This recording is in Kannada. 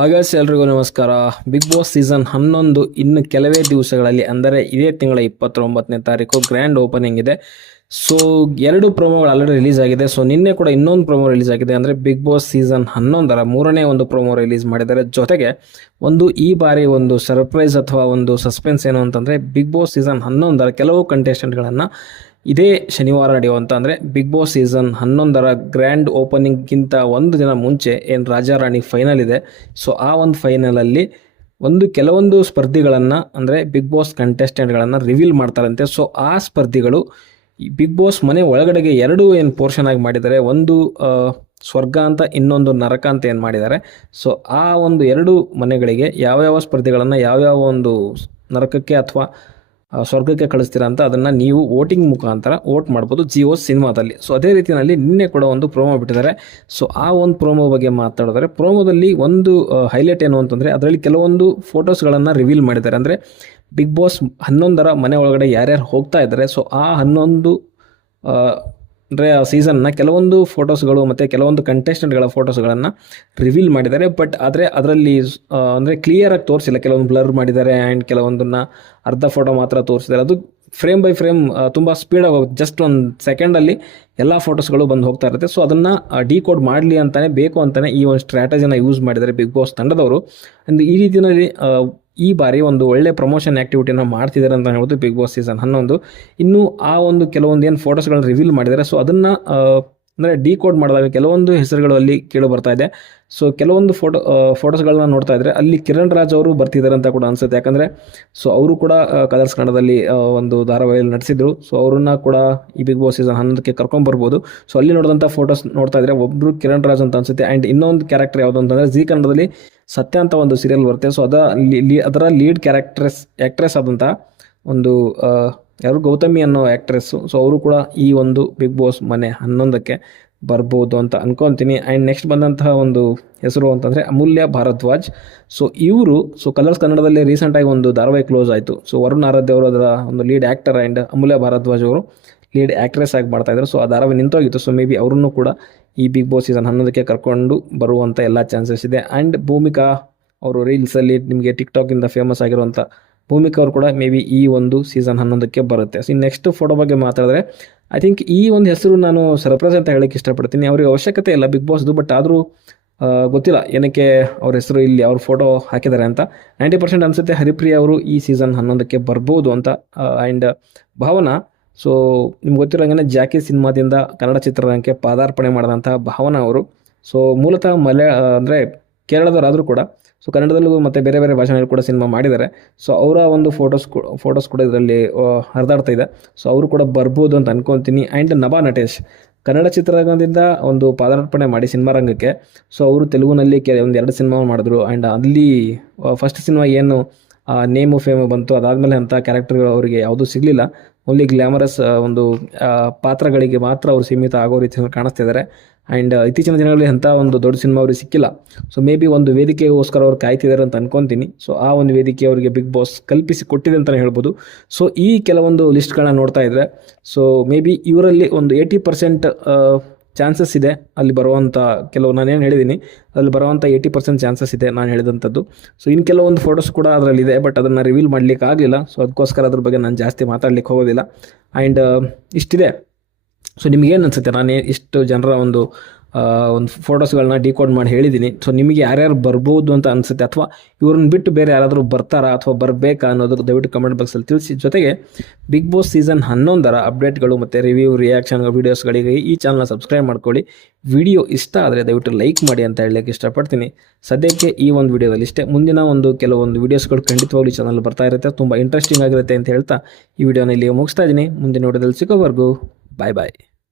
ಆಗಸ್ ಎಲ್ರಿಗೂ ನಮಸ್ಕಾರ. ಬಿಗ್ ಬಾಸ್ ಸೀಸನ್ ಹನ್ನೊಂದು, ಇನ್ನು ಕೆಲವೇ ದಿವಸಗಳಲ್ಲಿ, ಅಂದರೆ ಇದೇ ತಿಂಗಳ ಇಪ್ಪತ್ತೊಂಬತ್ತನೇ ತಾರೀಕು ಗ್ರ್ಯಾಂಡ್ ಓಪನಿಂಗ್ ಇದೆ. ಸೊ ಎರಡು ಪ್ರೋಮೋಗಳು ಆಲ್ರೆಡಿ ರಿಲೀಸ್ ಆಗಿದೆ. ಸೊ ನಿನ್ನೆ ಕೂಡ ಇನ್ನೊಂದು ಪ್ರೋಮೋ ರಿಲೀಸ್ ಆಗಿದೆ. ಅಂದರೆ ಬಿಗ್ ಬಾಸ್ ಸೀಸನ್ ಹನ್ನೊಂದರ ಮೂರನೇ ಒಂದು ಪ್ರೋಮೋ ರಿಲೀಸ್ ಮಾಡಿದ್ದಾರೆ. ಜೊತೆಗೆ, ಒಂದು ಈ ಬಾರಿ ಒಂದು ಸರ್ಪ್ರೈಸ್ ಅಥವಾ ಒಂದು ಸಸ್ಪೆನ್ಸ್ ಏನು ಅಂತಂದರೆ ಬಿಗ್ ಬಾಸ್ ಸೀಸನ್ ಹನ್ನೊಂದರ ಕೆಲವು ಕಂಟೆಸ್ಟೆಂಟ್ಗಳನ್ನು ಇದೇ ಶನಿವಾರ ನಡೆಯುವಂಥ ಅಂದರೆ ಬಿಗ್ ಬಾಸ್ ಸೀಸನ್ ಹನ್ನೊಂದರ ಗ್ರ್ಯಾಂಡ್ ಓಪನಿಂಗ್ಗಿಂತ ಒಂದು ದಿನ ಮುಂಚೆ ಏನು ರಾಜಾರಾಣಿ ಫೈನಲ್ ಇದೆ. ಸೊ ಆ ಒಂದು ಫೈನಲಲ್ಲಿ ಒಂದು ಕೆಲವೊಂದು ಸ್ಪರ್ಧಿಗಳನ್ನು ಅಂದರೆ ಬಿಗ್ ಬಾಸ್ ಕಂಟೆಸ್ಟೆಂಟ್ಗಳನ್ನು ರಿವೀಲ್ ಮಾಡ್ತಾರಂತೆ. ಸೊ ಆ ಸ್ಪರ್ಧಿಗಳು ಬಿಗ್ ಬಾಸ್ ಮನೆ ಒಳಗಡೆಗೆ ಎರಡು ಏನು ಪೋರ್ಷನ್ ಆಗಿ ಮಾಡಿದ್ದಾರೆ. ಒಂದು ಸ್ವರ್ಗ ಅಂತ, ಇನ್ನೊಂದು ನರಕ ಅಂತ ಏನು ಮಾಡಿದ್ದಾರೆ. ಸೊ ಆ ಒಂದು ಎರಡು ಮನೆಗಳಿಗೆ ಯಾವ್ಯಾವ ಸ್ಪರ್ಧಿಗಳನ್ನು, ಯಾವ್ಯಾವ ಒಂದು ನರಕಕ್ಕೆ ಅಥವಾ ಸ್ವರ್ಗಕ್ಕೆ ಕಳಿಸ್ತೀರಾ ಅಂತ ಅದನ್ನು ನೀವು ವೋಟಿಂಗ್ ಮುಖಾಂತರ ವೋಟ್ ಮಾಡ್ಬೋದು ಜಿಯೋ ಸಿನಿಮಾದಲ್ಲಿ. ಸೊ ಅದೇ ರೀತಿಯಲ್ಲಿ ನಿನ್ನೆ ಕೂಡ ಒಂದು ಪ್ರೋಮೋ ಬಿಟ್ಟಿದ್ದಾರೆ. ಸೊ ಆ ಒಂದು ಪ್ರೋಮೋ ಬಗ್ಗೆ ಮಾತಾಡಿದ್ರೆ ಪ್ರೋಮೋದಲ್ಲಿ ಒಂದು ಹೈಲೈಟ್ ಏನು ಅಂತಂದರೆ ಅದರಲ್ಲಿ ಕೆಲವೊಂದು ಫೋಟೋಸ್ಗಳನ್ನು ರಿವೀಲ್ ಮಾಡಿದ್ದಾರೆ. ಅಂದರೆ ಬಿಗ್ ಬಾಸ್ ಹನ್ನೊಂದರ ಮನೆ ಒಳಗಡೆ ಯಾರ್ಯಾರು ಹೋಗ್ತಾ ಇದ್ದಾರೆ. ಸೊ ಆ ಹನ್ನೊಂದು ಅಂದರೆ ಆ ಸೀಸನ್ನ ಕೆಲವೊಂದು ಫೋಟೋಸ್ಗಳು ಮತ್ತು ಕೆಲವೊಂದು ಕಂಟೆಸ್ಟೆಂಟ್ಗಳ ಫೋಟೋಸ್ಗಳನ್ನು ರಿವೀಲ್ ಮಾಡಿದ್ದಾರೆ. ಬಟ್ ಆದರೆ ಅದರಲ್ಲಿ ಅಂದರೆ ಕ್ಲಿಯರಾಗಿ ತೋರಿಸಿಲ್ಲ. ಕೆಲವೊಂದು ಬ್ಲರ್ ಮಾಡಿದ್ದಾರೆ ಆ್ಯಂಡ್ ಕೆಲವೊಂದನ್ನು ಅರ್ಧ ಫೋಟೋ ಮಾತ್ರ ತೋರಿಸಿದ್ದಾರೆ. ಅದು ಫ್ರೇಮ್ ಬೈ ಫ್ರೇಮ್ ತುಂಬ ಸ್ಪೀಡಾಗಿ ಹೋಗುತ್ತೆ. ಜಸ್ಟ್ ಒಂದು ಸೆಕೆಂಡಲ್ಲಿ ಎಲ್ಲ ಫೋಟೋಸ್ಗಳು ಬಂದು ಹೋಗ್ತಾ ಇರುತ್ತೆ. ಸೊ ಅದನ್ನು ಡಿಕೋಡ್ ಮಾಡಲಿ ಅಂತಲೇ ಬೇಕು ಅಂತಲೇ ಈ ಒಂದು ಸ್ಟ್ರಾಟಜಿನ ಯೂಸ್ ಮಾಡಿದ್ದಾರೆ ಬಿಗ್ ಬಾಸ್ ತಂಡದವರು. ಅಂಡ್ ಈ ರೀತಿಯಲ್ಲಿ ಈ ಬಾರಿ ಒಂದು ಒಳ್ಳೆ ಪ್ರಮೋಷನ್ ಆ್ಯಕ್ಟಿವಿಟಿನ ಮಾಡ್ತಿದ್ದಾರೆ ಅಂತ ಹೇಳ್ಬೋದು ಬಿಗ್ ಬಾಸ್ ಸೀಸನ್ ಹನ್ನೊಂದು. ಇನ್ನು ಆ ಒಂದು ಕೆಲವೊಂದು ಏನು ಫೋಟೋಸ್ಗಳನ್ನ ರಿವೀಲ್ ಮಾಡಿದ್ದಾರೆ. ಸೊ ಅದನ್ನು ಅಂದರೆ ಡಿ ಕೋಡ್ ಮಾಡಿದಾಗ ಕೆಲವೊಂದು ಹೆಸರುಗಳು ಅಲ್ಲಿ ಕೇಳಿ ಬರ್ತಾ ಇದೆ. ಸೊ ಕೆಲವೊಂದು ಫೋಟೋ ಫೋಟೋಸ್ಗಳನ್ನ ನೋಡ್ತಾ ಇದ್ದರೆ ಅಲ್ಲಿ ಕಿರಣ್ ರಾಜ್ ಅವರು ಬರ್ತಿದ್ದಾರೆ ಅಂತ ಕೂಡ ಅನಿಸುತ್ತೆ. ಯಾಕಂದರೆ ಸೊ ಅವರು ಕೂಡ ಕಲರ್ಸ್ ಕನ್ನಡದಲ್ಲಿ ಒಂದು ಧಾರಾವಾಹಿಯಲ್ಲಿ ನಡೆಸಿದ್ರು ಸೊ ಅವ್ರನ್ನ ಕೂಡ ಈ ಬಿಗ್ ಬಾಸ್ ಸೀಸನ್ ಹನ್ನೊಂದಕ್ಕೆ ಕರ್ಕೊಂಬರ್ಬೋದು ಸೊ ಅಲ್ಲಿ ನೋಡಿದಂಥ ಫೋಟೋಸ್ ನೋಡ್ತಾ ಇದ್ದರೆ ಒಬ್ಬರು ಕಿರಣ್ ರಾಜ್ ಅಂತ ಅನಿಸುತ್ತೆ. ಆ್ಯಂಡ್ ಇನ್ನೊಂದು ಕ್ಯಾರೆಕ್ಟರ್ ಯಾವುದು ಅಂತಂದರೆ ಜಿ ಕನ್ನಡದಲ್ಲಿ ಸತ್ಯ ಅಂತ ಒಂದು ಸೀರಿಯಲ್ ಬರುತ್ತೆ. ಸೊ ಅದ ಅದರ ಲೀಡ್ ಕ್ಯಾರೆಕ್ಟ್ರೆಸ್ ಆ್ಯಕ್ಟ್ರೆಸ್ ಆದಂಥ ಒಂದು ಯಾರು ಗೌತಮಿ ಅನ್ನೋ ಆ್ಯಕ್ಟ್ರೆಸ್ಸು ಸೊ ಅವರು ಕೂಡ ಈ ಒಂದು ಬಿಗ್ ಬಾಸ್ ಮನೆ ಹನ್ನೊಂದಕ್ಕೆ ಬರ್ಬೋದು ಅಂತ ಅನ್ಕೊತೀನಿ. ಆ್ಯಂಡ್ ನೆಕ್ಸ್ಟ್ ಬಂದಂತಹ ಒಂದು ಹೆಸರು ಅಂತಂದರೆ ಅಮೂಲ್ಯ ಭಾರದ್ವಾಜ್. ಸೊ ಇವರು ಸೊ ಕಲರ್ಸ್ ಕನ್ನಡದಲ್ಲಿ ರೀಸೆಂಟಾಗಿ ಒಂದು ಧಾರಾವಾಹಿ ಕ್ಲೋಸ್ ಆಯಿತು. ಸೊ ವರುಣ್ ಆರಾಧ್ಯ ಅವರು ಅದರ ಒಂದು lead actor and Amulya Bharadwaj ಅವರು ಲೀಡ್ ಆ್ಯಕ್ಟ್ರೆಸ್ ಆಗಿ ಮಾಡ್ತಾಯಿದ್ರು ಸೊ ಆ ಧಾರಾವಾಹಿ ನಿಂತೋಗಿತ್ತು. ಸೊ ಮೇ ಬಿ ಅವ್ರನ್ನೂ ಕೂಡ ಈ ಬಿಗ್ ಬಾಸ್ ಸೀಸನ್ ಹನ್ನೊಂದಕ್ಕೆ ಕರ್ಕೊಂಡು ಬರುವಂಥ ಎಲ್ಲ ಚಾನ್ಸಸ್ ಇದೆ. ಆ್ಯಂಡ್ ಭೂಮಿಕಾ ಅವರು ರೀಲ್ಸಲ್ಲಿ ನಿಮಗೆ ಟಿಕ್ಟಾಕಿಂದ ಫೇಮಸ್ ಆಗಿರುವಂಥ ಭೂಮಿಕಾ ಅವರು ಕೂಡ ಮೇ ಬಿ ಈ ಒಂದು ಸೀಸನ್ ಹನ್ನೊಂದಕ್ಕೆ ಬರುತ್ತೆ. ಸೊ ನೆಕ್ಸ್ಟ್ ಫೋಟೋ ಬಗ್ಗೆ ಮಾತಾಡಿದ್ರೆ ಐ ಥಿಂಕ್ ಈ ಒಂದು ಹೆಸರು ನಾನು ಸರ್ಪ್ರೈಸ್ ಅಂತ ಹೇಳಕ್ಕೆ ಇಷ್ಟಪಡ್ತೀನಿ. ಅವ್ರಿಗೆ ಅವಶ್ಯಕತೆ ಇಲ್ಲ ಬಿಗ್ ಬಾಸ್ದು ಬಟ್ ಆದರೂ ಗೊತ್ತಿಲ್ಲ ಏನಕ್ಕೆ ಅವ್ರ ಹೆಸರು ಇಲ್ಲಿ, ಅವ್ರ ಫೋಟೋ ಹಾಕಿದ್ದಾರೆ ಅಂತ. ನೈಂಟಿ ಪರ್ಸೆಂಟ್ ಅನಿಸುತ್ತೆ ಹರಿಪ್ರಿಯ ಅವರು ಈ ಸೀಸನ್ ಹನ್ನೊಂದಕ್ಕೆ ಬರ್ಬೋದು ಅಂತ ಆ್ಯಂಡ್ ಭಾವನಾ ಸೊ ನಿಮ್ಗೆ ಗೊತ್ತಿರೋಂಗೆ ಜಾಕಿ ಸಿನಿಮಾದಿಂದ ಕನ್ನಡ ಚಿತ್ರರಂಗಕ್ಕೆ ಪಾದಾರ್ಪಣೆ ಮಾಡಿದಂಥ ಭಾವನಾ ಅವರು. ಸೊ ಮೂಲತಃ ಮಲಯ, ಅಂದರೆ ಕೇರಳದವರಾದರೂ ಕೂಡ ಸೊ ಕನ್ನಡದಲ್ಲೂ ಮತ್ತು ಬೇರೆ ಬೇರೆ ಭಾಷೆಗಳಲ್ಲಿ ಕೂಡ ಸಿನಿಮಾ ಮಾಡಿದ್ದಾರೆ. ಸೊ ಅವರ ಒಂದು ಫೋಟೋಸ್ ಫೋಟೋಸ್ ಕೂಡ ಇದರಲ್ಲಿ ಹರಿದಾಡ್ತಾ ಇದೆ. ಸೊ ಅವರು ಕೂಡ ಬರ್ಬೋದು ಅಂತ ಅನ್ಕೊತೀನಿ. ಆ್ಯಂಡ್ ನಭಾ ನಟೇಶ್, ಕನ್ನಡ ಚಿತ್ರರಂಗದಿಂದ ಒಂದು ಪಾದಾರ್ಪಣೆ ಮಾಡಿ ಸಿನಿಮಾ ರಂಗಕ್ಕೆ. ಸೊ ಅವರು ತೆಲುಗುನಲ್ಲಿ ಕೆ ಒಂದು ಎರಡು ಸಿನಿಮಾ ಮಾಡಿದ್ರು. ಆ್ಯಂಡ್ ಅಲ್ಲಿ ಫಸ್ಟ್ ಸಿನಿಮಾ ಏನು ನೇಮು ಫೇಮು ಬಂತು. ಅದಾದಮೇಲೆ ಅಂಥ ಕ್ಯಾರೆಕ್ಟರ್ಗಳು ಅವರಿಗೆ ಯಾವುದೂ ಸಿಗಲಿಲ್ಲ. ಓನ್ಲಿ ಗ್ಲ್ಯಾಮರಸ್ ಒಂದು ಪಾತ್ರಗಳಿಗೆ ಮಾತ್ರ ಅವರು ಸೀಮಿತ ಆಗೋ ರೀತಿಯಲ್ಲಿ ಕಾಣಿಸ್ತಿದ್ದಾರೆ. ಆ್ಯಂಡ್ ಇತ್ತೀಚಿನ ದಿನಗಳಲ್ಲಿ ಅಂಥ ಒಂದು ದೊಡ್ಡ ಸಿನಿಮಾ ಅವ್ರಿಗೆ ಸಿಕ್ಕಿಲ್ಲ. ಸೊ ಮೇ ಬಿ ಒಂದು ವೇದಿಕೆಗೋಸ್ಕರ ಅವ್ರು ಕಾಯ್ತಿದ್ದಾರೆ ಅಂತ ಅನ್ಕೊತೀನಿ. ಸೊ ಆ ಒಂದು ವೇದಿಕೆ ಅವರಿಗೆ ಬಿಗ್ ಬಾಸ್ ಕಲ್ಪಿಸಿ ಕೊಟ್ಟಿದೆ ಅಂತಲೇ ಹೇಳ್ಬೋದು. ಸೊ ಈ ಕೆಲವೊಂದು ಲಿಸ್ಟ್ಗಳನ್ನ ನೋಡ್ತಾ ಇದ್ದರೆ ಸೊ ಮೇ ಬಿ ಇವರಲ್ಲಿ ಒಂದು ಏಯ್ಟಿ ಪರ್ಸೆಂಟ್ ಚಾನ್ಸಸ್ ಇದೆ. ಅಲ್ಲಿ ಬರುವಂಥ ಕೆಲವು ನಾನೇನು ಹೇಳಿದ್ದೀನಿ ಅಲ್ಲಿ ಬರುವಂಥ ಏಯ್ಟಿ ಪರ್ಸೆಂಟ್ ಚಾನ್ಸಸ್ ಇದೆ ನಾನು ಹೇಳಿದಂಥದ್ದು ಸೊ ಇನ್ನು ಕೆಲವೊಂದು ಫೋಟೋಸ್ ಕೂಡ ಅದರಲ್ಲಿದೆ ಬಟ್ ಅದನ್ನು ರಿವೀಲ್ ಮಾಡಲಿಕ್ಕೆ ಆಗಲಿಲ್ಲ. ಸೊ ಅದಕ್ಕೋಸ್ಕರ ಅದ್ರ ಬಗ್ಗೆ ನಾನು ಜಾಸ್ತಿ ಮಾತಾಡ್ಲಿಕ್ಕೆ ಹೋಗೋದಿಲ್ಲ. ಆ್ಯಂಡ್ ಇಷ್ಟಿದೆ. ಸೊ ನಿಮಗೇನು ಅನಿಸುತ್ತೆ? ನಾನು ಇಷ್ಟು ಜನರ ಒಂದು ಒಂದು ಫೋಟೋಸ್ಗಳನ್ನ ಡಿಕೋಡ್ ಮಾಡಿ ಹೇಳಿದ್ದೀನಿ ಸೊ ನಿಮಗೆ ಯಾರ್ಯಾರು ಬರ್ಬೋದು ಅಂತ ಅನಿಸುತ್ತೆ ಅಥವಾ ಇವ್ರನ್ನ ಬಿಟ್ಟು ಬೇರೆ ಯಾರಾದರೂ ಬರ್ತಾರಾ ಅಥವಾ ಬರಬೇಕಾ ಅನ್ನೋದ್ರ ದಯವಿಟ್ಟು ಕಮೆಂಟ್ ಬಾಕ್ಸಲ್ಲಿ ತಿಳಿಸಿ. ಜೊತೆಗೆ ಬಿಗ್ ಬಾಸ್ ಸೀಸನ್ ಹನ್ನೊಂದರ ಅಪ್ಡೇಟ್ಗಳು ಮತ್ತು ರಿವ್ಯೂ ರಿಯಾಕ್ಷನ್ ವೀಡಿಯೋಸ್ಗಳಿಗೆ ಈ ಚಾನಲ್ನ ಸಬ್ಸ್ಕ್ರೈಬ್ ಮಾಡ್ಕೊಳ್ಳಿ. ವಿಡಿಯೋ ಇಷ್ಟ ಆದರೆ ದಯವಿಟ್ಟು ಲೈಕ್ ಮಾಡಿ ಅಂತ ಹೇಳಲಿಕ್ಕೆ ಇಷ್ಟಪಡ್ತೀನಿ. ಸದ್ಯಕ್ಕೆ ಈ ಒಂದು ವಿಡಿಯೋದಲ್ಲಿ ಇಷ್ಟೇ. ಮುಂದಿನ ಒಂದು ಕೆಲವೊಂದು ವೀಡಿಯೋಸ್ಗಳು ಖಂಡಿತವಾಗ್ಲೂ ಚಾನಲ್ ಬರ್ತಾ ಇರುತ್ತೆ. ತುಂಬ ಇಂಟ್ರೆಸ್ಟಿಂಗ್ ಆಗಿರುತ್ತೆ ಅಂತ ಹೇಳ್ತಾ ಈ ವಿಡಿಯೋನ ಇಲ್ಲಿ ಮುಗಿಸ್ತಾ ಇದ್ದೀನಿ. ಮುಂದಿನ ವಿಡಿಯೋದಲ್ಲಿ ಸಿಗೋವರೆಗೂ ಬಾಯ್ ಬಾಯ್